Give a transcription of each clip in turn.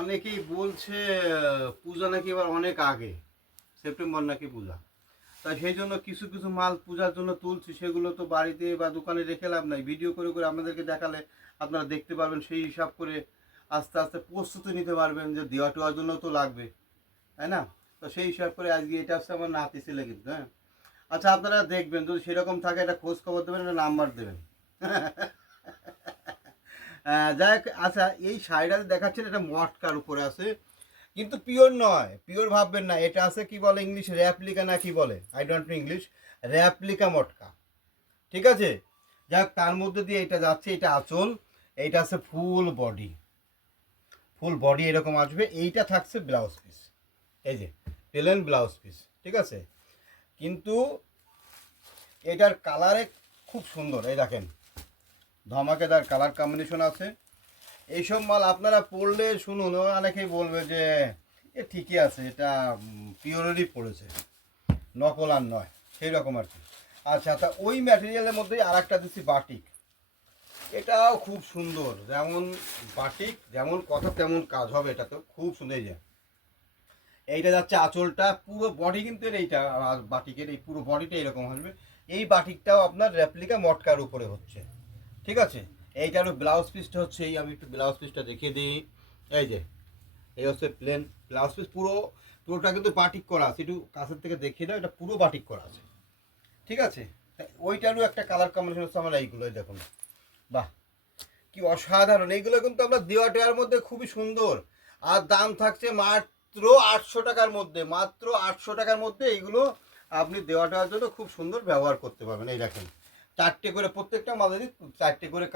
অনেকেই বলছে পূজা নাকি এবার অনেক আগে, সেপ্টেম্বর নাকি পূজা। তাই সেই জন্য কিছু কিছু মাল পূজার জন্য তুলছি, সেগুলো তো বাড়িতে বা দোকানে রেখে লাভ নাই। ভিডিও করে করে আপনাদেরকে দেখালে আপনারা দেখতে পারবেন, সেই হিসাব করে আস্তে আস্তে প্রস্তুতি নিতে পারবেন যে দেওয়া টেওয়ার জন্য তো লাগবে, তাই না? তো সেই হিসাব করে আজকে এটা হচ্ছে আমার নাতি ছেলে কিন্তু, হ্যাঁ। আচ্ছা, আপনারা দেখবেন যদি সেরকম থাকে একটা খোঁজ খবর দেবেন, একটা নাম্বার দেবেন। যাই হোক, আচ্ছা, এই শাড়িটা দেখাচ্ছেন এটা মটকার উপরে আছে, কিন্তু পিওর নয়, পিওর ভাববেন না। এটা আছে কি বলে ইংলিশ, র্যাপ্লিকা না কি বলে, I don't know English, replica মটকা, ঠিক আছে। যাক, তার মধ্যে দিয়ে এটা যাচ্ছে, এটা আঁচল, এইটা আছে ফুল বডি, ফুল বডি এরকম আসবে। এইটা থাকছে ব্লাউজ পিস, এই যে প্লেন ব্লাউজ পিস, ঠিক আছে। কিন্তু এটার কালারে খুব সুন্দর, এই দেখেন ধমাকেদার কালার কম্বিনেশন আছে। এইসব মাল আপনারা পড়লে শুনুন, অনেকেই বলবে যে এ ঠিকই আছে, এটা পিওরেরই পড়েছে, নকল আর নয়, সেই রকম আর কি। আচ্ছা, তা ওই ম্যাটেরিয়ালের মধ্যেই আর একটা দিচ্ছি বাটিক, এটাও খুব সুন্দর। যেমন বাটিক, যেমন কথা তেমন কাজ হবে, এটা তো খুব সুন্দর। এই যে এইটা যাচ্ছে আঁচলটা, পুরো বডি কিন্তু এইটা বাটিকের এই পুরো বডিটা এরকম আসবে। এই বাটিকটাও আপনার রেপ্লিকা মটকার উপরে হচ্ছে, ঠিক আছে। এইটারও ব্লাউজ পিসটা হচ্ছে এই, আমি একটু ব্লাউজ পিসটা দেখিয়ে দিই। এই যে এই হচ্ছে প্লেন ব্লাউজ পিস, পুরোটা কিন্তু বাটিক করা আছে। একটু কাছের থেকে দেখিয়ে দাও, এটা পুরো বাটিক করা আছে, ঠিক আছে। ওইটারও একটা কালার কম্বিনেশন হচ্ছে আমার এইগুলোই, দেখুন, বাহ কি অসাধারণ। এইগুলো কিন্তু আমরা দেওয়া টেয়ার মধ্যে খুবই সুন্দর। আর দাম থাকছে মাত্র 800 টাকার মধ্যে, মাত্র 800 টাকার মধ্যে এইগুলো আপনি দেওয়া টেয়ার জন্য খুব সুন্দর ব্যবহার করতে পারবেন। এই দেখেন, চারটে করে প্রত্যেকটা মালেরই চারটে করে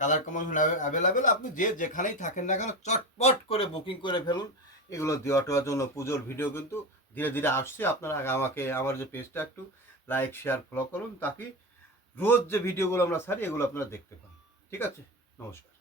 কালার কম্বিনেশন অ্যাভেলেবেল। আপনি যে যেখানেই থাকেন না কেন চটপট করে বুকিং করে ফেলুন। এগুলো দেওয়া টেওয়ার জন্য পুজোর ভিডিও কিন্তু ধীরে ধীরে আসছে। আপনারা আমাকে আমার যে পেজটা একটু লাইক শেয়ার ফলো করুন, তাকে রোজ যে ভিডিওগুলো আমরা ছাড়ি এগুলো আপনারা দেখতে পান। ঠিক আছে, নমস্কার।